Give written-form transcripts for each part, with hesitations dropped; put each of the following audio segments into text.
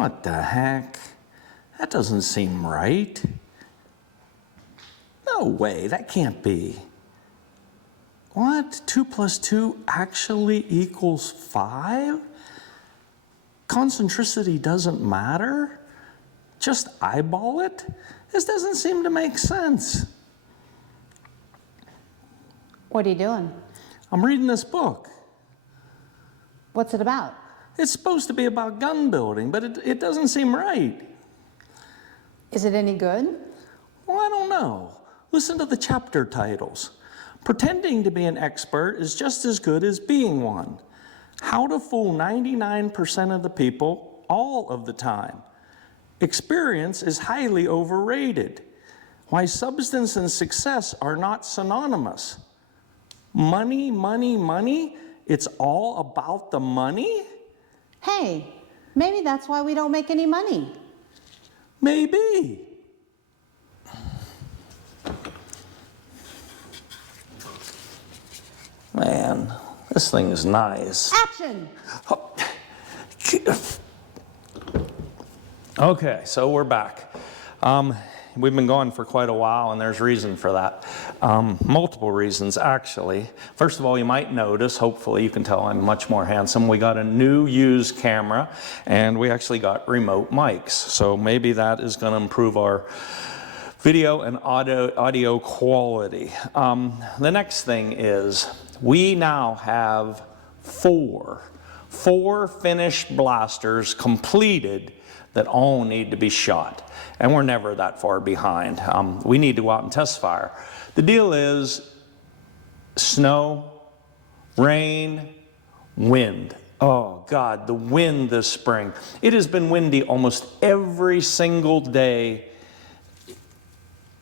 What the heck? That doesn't seem right. No way, that can't be. What? 2 plus 2 actually equals 5? Concentricity doesn't matter? Just eyeball it? This doesn't seem to make sense. What are you doing? I'm reading this book. What's it about? It's supposed to be about gun building, but it doesn't seem right. Is it any good? Well, I don't know. Listen to the chapter titles. Pretending to be an expert is just as good as being one. How to fool 99% of the people all of the time. Experience is highly overrated. Why substance and success are not synonymous. Money, money, money? It's all about the money? Hey, maybe that's why we don't make any money. Maybe. Man, this thing is nice. Action! Okay, so we're back. We've been gone for quite a while, and there's reason for that. Multiple reasons, actually. First of all, you might notice, hopefully you can tell I'm much more handsome, we got a new used camera, and we actually got remote mics. So maybe that is going to improve our video and audio quality. The next thing is, we now have four finished blasters completed that all need to be shot. And we're never that far behind. We need to go out and test fire. The deal is snow, rain, wind. Oh God, the wind this spring. It has been windy almost every single day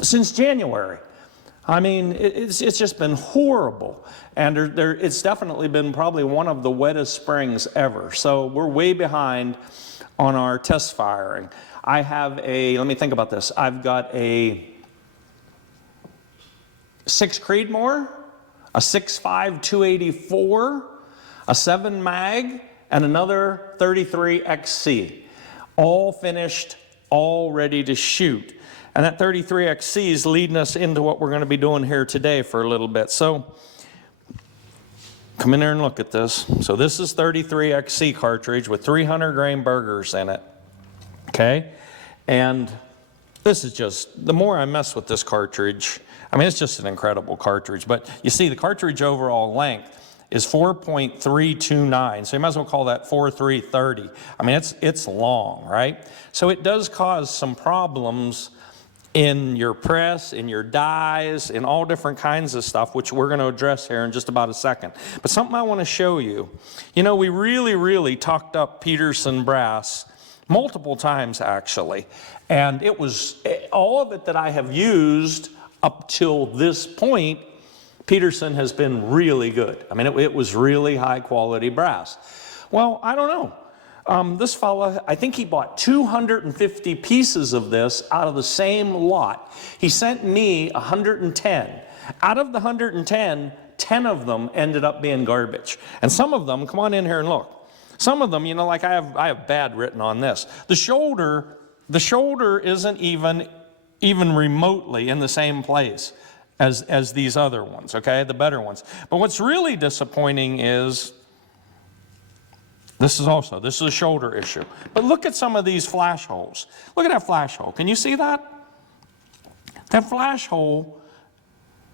since January. I mean, it's just been horrible. And it's definitely been probably one of the wettest springs ever. So we're way behind on our test firing. I have let me think about this. I've got a 6 Creedmoor, a 6.5 284, a 7 mag, and another 33 XC. All finished, all ready to shoot. And that 33 XC is leading us into what we're going to be doing here today for a little bit. So come in there and look at this. So this is 33 XC cartridge with 300 grain burgers in it. Okay? And this is just, the more I mess with this cartridge, I mean, it's just an incredible cartridge. But you see, the cartridge overall length is 4.329. So you might as well call that 4.330. I mean, it's long, right? So it does cause some problems in your press, in your dies, in all different kinds of stuff, which we're going to address here in just about a second. But something I want to show you. You know, we really talked up Peterson brass multiple times, actually. And it was all of it that I have used up till this point, Peterson has been really good. I mean, it was really high quality brass. Well, I don't know. This fella, I think he bought 250 pieces of this out of the same lot. He sent me 110. Out of the 110, 10 of them ended up being garbage. And some of them, come on in here and look. Some of them, you know, like I have bad written on this. The shoulder isn't even remotely in the same place as these other ones, okay, the better ones. But what's really disappointing is this is a shoulder issue. But look at some of these flash holes. Look at that flash hole. Can you see that? That flash hole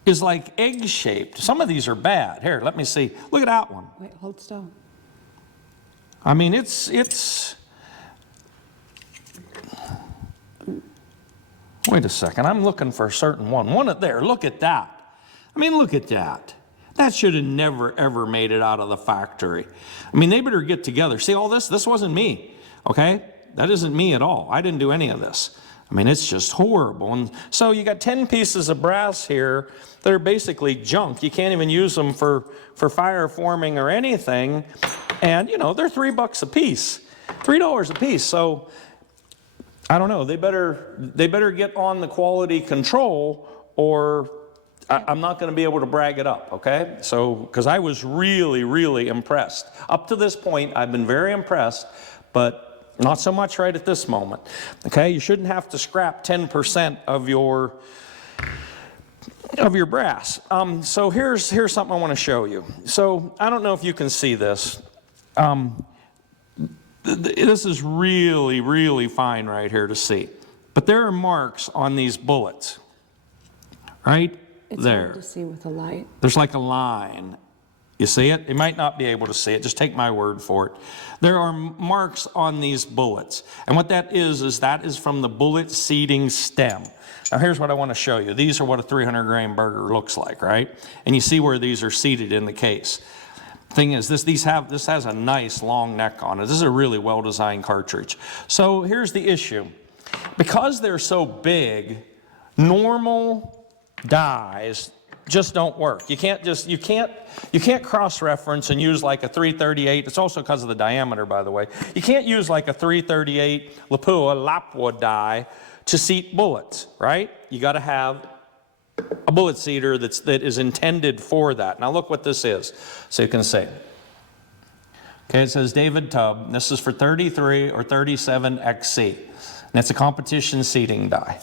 is like egg-shaped. Some of these are bad. Here, let me see. Look at that one. Wait, hold still. I mean, it's... Wait a second. I'm looking for a certain one. One up there. Look at that. I mean, look at that. That should have never, ever made it out of the factory. I mean, they better get together. See all this? This wasn't me, okay? That isn't me at all. I didn't do any of this. I mean, it's just horrible. And so you got 10 pieces of brass here that are basically junk. You can't even use them for fire forming or anything. And, you know, they're $3 a piece, $3 a piece. So, I don't know. They better get on the quality control, or I'm not going to be able to brag it up, okay? So, because I was really impressed. Up to this point, I've been very impressed, but Not so much right at this moment. Okay, you shouldn't have to scrap 10% of your brass. So here's something I want to show you. So I don't know if you can see this. This is really, really fine right here to see. But there are marks on these bullets, right It's there. hard to see with the light. There's like a line. You see it? You might not be able to see it. Just take my word for it. There are marks on these bullets. And what that is that is from the bullet seating stem. Now here's what I want to show you. These are what a 300 grain burger looks like, right? And you see where these are seated in the case. Thing is, this has a nice long neck on it. This is a really well-designed cartridge. So here's the issue. Because they're so big, normal dies just don't work. You can't cross-reference and use like a 338. It's also because of the diameter, by the way. You can't use like a 338 Lapua die to seat bullets, right? You got to have a bullet seater that is intended for that. Now look what this is, so you can see. Okay, it says David Tubb. This is for 33 or 37 XC. And it's a competition seating die.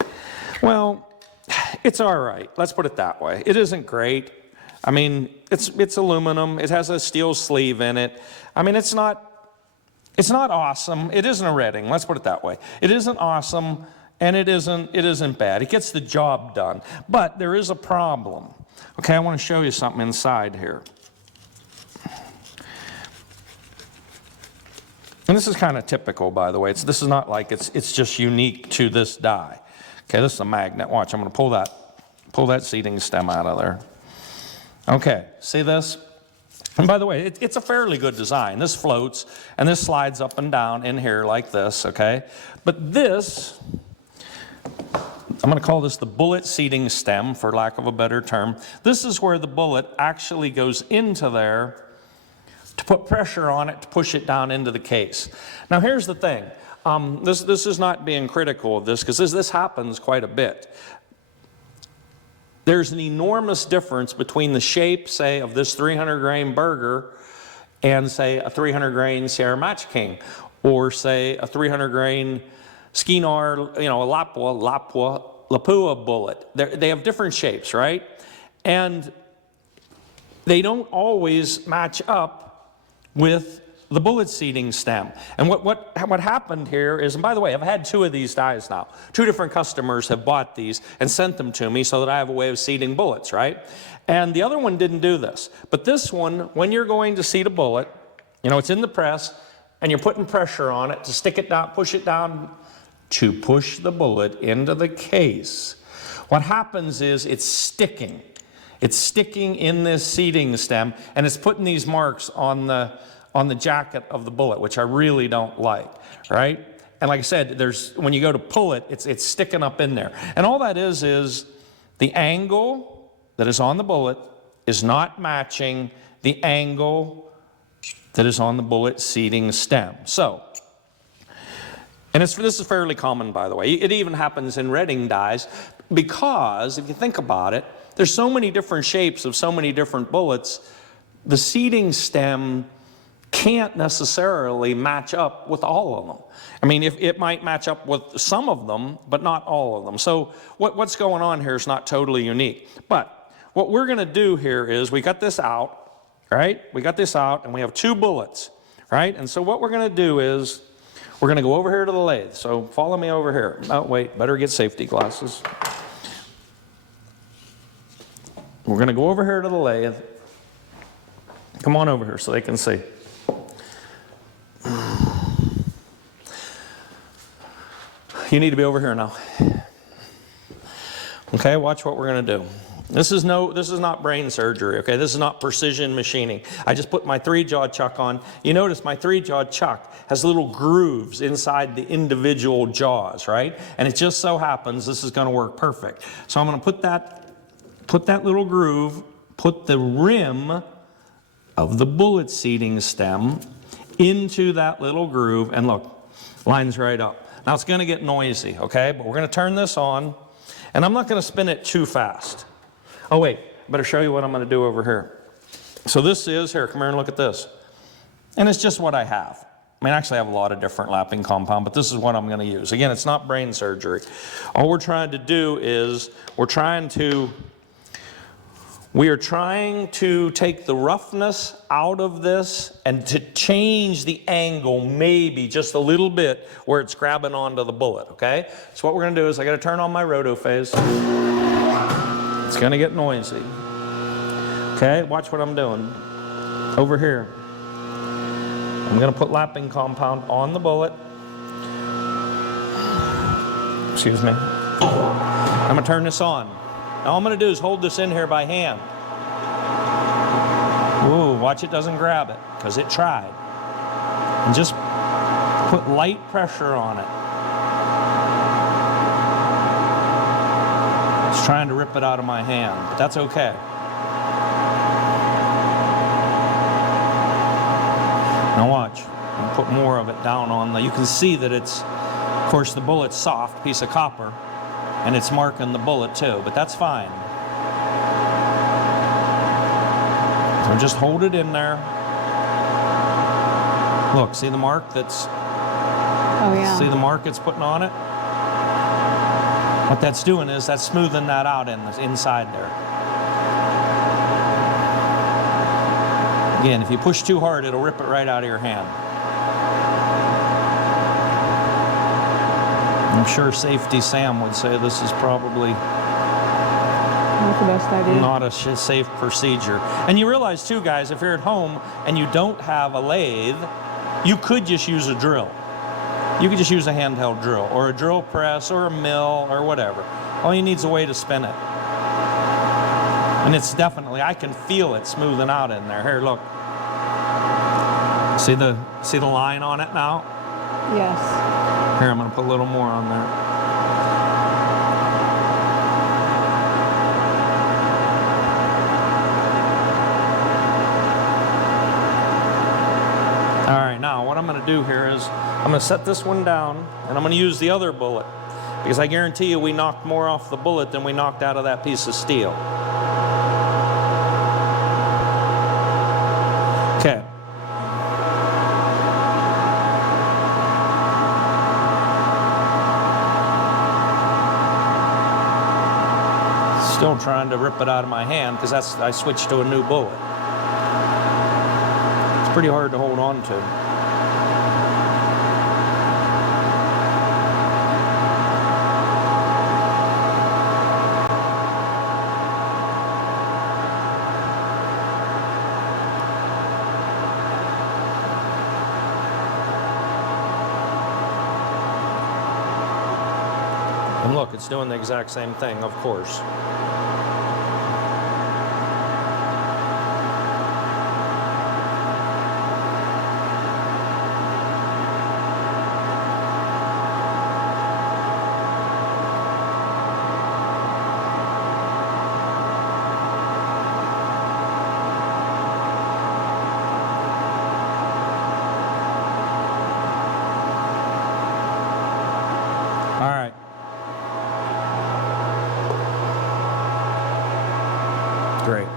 Well, it's all right. Let's put it that way. It isn't great. I mean, it's aluminum. It has a steel sleeve in it. I mean, it's not awesome. It isn't a Redding. Let's put it that way. It isn't awesome. And it isn't bad. It gets the job done. But there is a problem. Okay, I want to show you something inside here. And this is kind of typical, by the way. This is not like it's just unique to this die. Okay, this is a magnet. Watch, I'm going to pull that seating stem out of there. Okay, see this? And by the way, it's a fairly good design. This floats, and this slides up and down in here like this, okay? But this, I'm going to call this the bullet seating stem, for lack of a better term. This is where the bullet actually goes into there to put pressure on it to push it down into the case. Now here's the thing. This is not being critical of this, because this happens quite a bit. There's an enormous difference between the shape, say, of this 300 grain burger and, say, a 300 grain Sierra Match King, or, say, a 300 grain Skinar, a Lapua bullet. They have different shapes, right? And they don't always match up with the bullet seating stem. And what happened here is, and by the way, I've had 2 of these dies now. 2 different customers have bought these and sent them to me so that I have a way of seating bullets, right? And the other one didn't do this. But this one, when you're going to seat a bullet, it's in the press, and you're putting pressure on it to stick it down, push it down, to push the bullet into the case. What happens is it's sticking. It's sticking in this seating stem, and it's putting these marks on the jacket of the bullet, which I really don't like, right? And like I said, when you go to pull it, it's sticking up in there. And all that is the angle that is on the bullet is not matching the angle that is on the bullet seating stem. So, and this is fairly common, by the way. It even happens in Redding dies, because if you think about it, there's so many different shapes of so many different bullets, the seating stem can't necessarily match up with all of them. I mean, it might match up with some of them, but not all of them. So what's going on here is not totally unique. But what we're going to do here is, we got this out, right? We got this out, and we have 2 bullets, right? And so what we're going to do is, we're going to go over here to the lathe. So follow me over here. Oh, wait, better get safety glasses. We're going to go over here to the lathe. Come on over here so they can see. You need to be over here now. Okay, watch what we're going to do. This is not brain surgery, okay? This is not precision machining. I just put my 3-jaw chuck on. You notice my 3-jaw chuck has little grooves inside the individual jaws, right? And it just so happens this is going to work perfect. So I'm going to put that little groove, put the rim of the bullet seating stem into that little groove, and look, lines right up. Now it's going to get noisy, okay? But we're going to turn this on, and I'm not going to spin it too fast. Oh wait, I better show you what I'm going to do over here. So this is, here, come here and look at this. And it's just what I have, I mean, actually I have a lot of different lapping compound, but this is what I'm going to use. Again, it's not brain surgery. All we're trying to do is we are trying to take the roughness out of this and to change the angle maybe just a little bit where it's grabbing onto the bullet, okay? So what we're going to do is I got to turn on my roto phase. It's going to get noisy. Okay, watch what I'm doing. Over here. I'm going to put lapping compound on the bullet. Excuse me. I'm going to turn this on. Now all I'm going to do is hold this in here by hand. Ooh, watch it doesn't grab it, because it tried. And just put light pressure on it. It's trying to rip it out of my hand, but that's okay. Now watch. I'm going to put more of it down on the, you can see that it's, of course the bullet's soft, piece of copper, and it's marking the bullet too, but that's fine. So just hold it in there. Look, see the mark that's, Oh yeah. see the mark it's putting on it? What that's doing is that's smoothing that out in the inside there. Again, if you push too hard, it'll rip it right out of your hand. I'm sure Safety Sam would say this is probably Not the best idea. not a safe procedure. And you realize too, guys, if you're at home and you don't have a lathe, you could just use a drill. You could just use a handheld drill or a drill press or a mill or whatever. All you need is a way to spin it. And it's definitely, I can feel it smoothing out in there. Here, look. See the line on it now? Yes. Here, I'm going to put a little more on there. All right, now what I'm going to do here is I'm going to set this one down and I'm going to use the other bullet because I guarantee you we knocked more off the bullet than we knocked out of that piece of steel. Okay. Still trying to rip it out of my hand because I switched to a new bullet. It's pretty hard to hold on to. And look, it's doing the exact same thing, of course. All right. Great.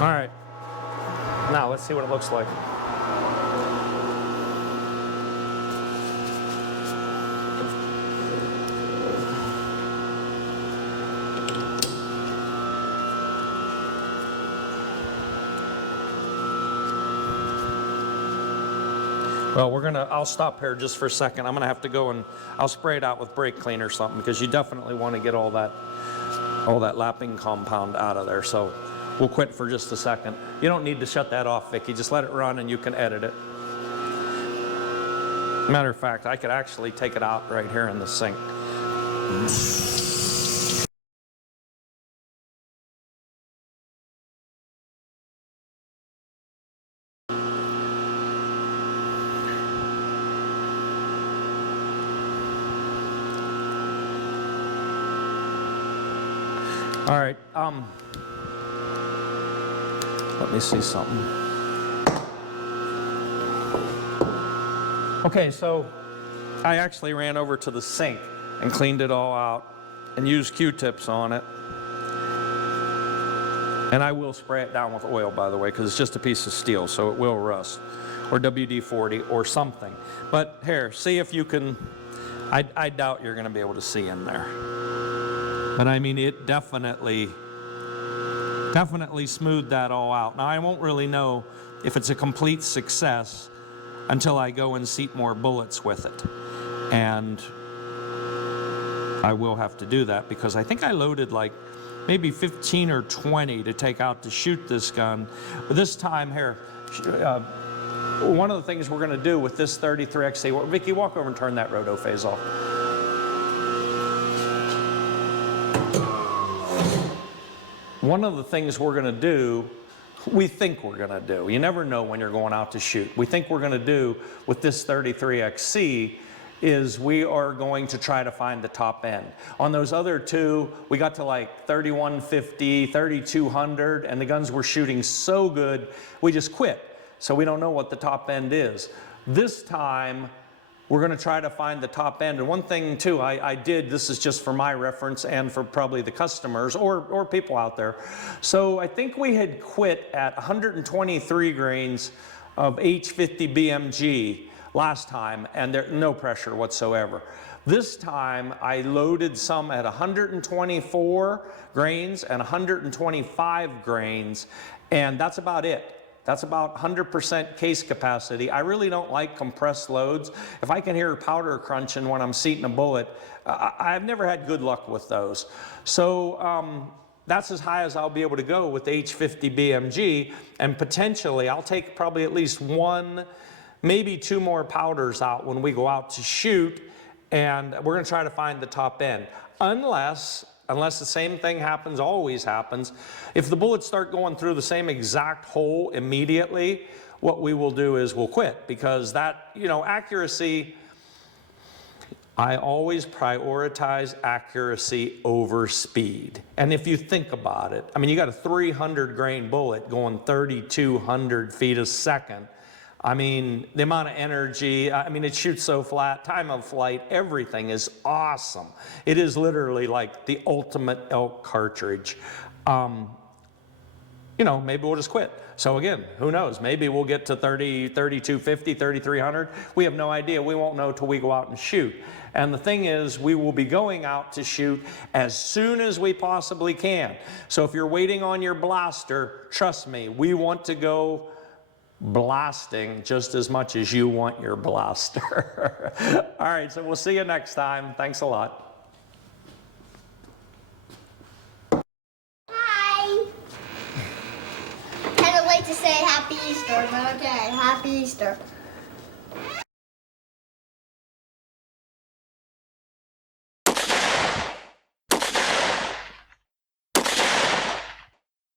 All right. Now let's see what it looks like. Well, I'll stop here just for a second. I'm gonna have to go and I'll spray it out with brake cleaner or something because you definitely want to get all that lapping compound out of there. So we'll quit for just a second. You don't need to shut that off, Vicki. Just let it run and you can edit it. Matter of fact, I could actually take it out right here in the sink. All right, let me see something. Okay, so I actually ran over to the sink and cleaned it all out and used Q-tips on it. And I will spray it down with oil, by the way, because it's just a piece of steel, so it will rust. Or WD-40 or something. But here, see if you can, I doubt you're going to be able to see in there. But I mean, it definitely smoothed that all out. Now, I won't really know if it's a complete success until I go and seat more bullets with it. And I will have to do that because I think I loaded like maybe 15 or 20 to take out to shoot this gun. But this time here, one of the things we're going to do with this 33XC, Vicki, walk over and turn that roto phase off. One of the things we're going to do, we think we're going to do, you never know when you're going out to shoot, we think we're going to do with this 33XC is we are going to try to find the top end. On those other two, we got to like 3150, 3200, and the guns were shooting so good, we just quit. So we don't know what the top end is. This time, we're going to try to find the top end. And one thing too, I did, this is just for my reference and for probably the customers or people out there. So I think we had quit at 123 grains of H50 BMG last time, and there no pressure whatsoever. This time I loaded some at 124 grains and 125 grains, and that's about it. That's about 100% case capacity. I really don't like compressed loads. If I can hear powder crunching when I'm seating a bullet, I've never had good luck with those. So that's as high as I'll be able to go with H50 BMG, and potentially I'll take probably at least one, maybe two more powders out when we go out to shoot, and we're going to try to find the top end. Unless the same thing happens, always happens. If the bullets start going through the same exact hole immediately, what we will do is we'll quit, because that, you know, accuracy, I always prioritize accuracy over speed. And if you think about it, I mean, you got a 300 grain bullet going 3,200 feet a second. I mean, the amount of energy, I mean, it shoots so flat, time of flight, everything is awesome. It is literally like the ultimate elk cartridge. You know, maybe we'll just quit. So again, who knows? Maybe we'll get to 30, 3250, 3300. We have no idea. We won't know till we go out and shoot. And the thing is, we will be going out to shoot as soon as we possibly can. So if you're waiting on your blaster, trust me, we want to go blasting just as much as you want your blaster. All right, so we'll see you next time. Thanks a lot. Hi. Kind of late to say Happy Easter, but okay, Happy Easter.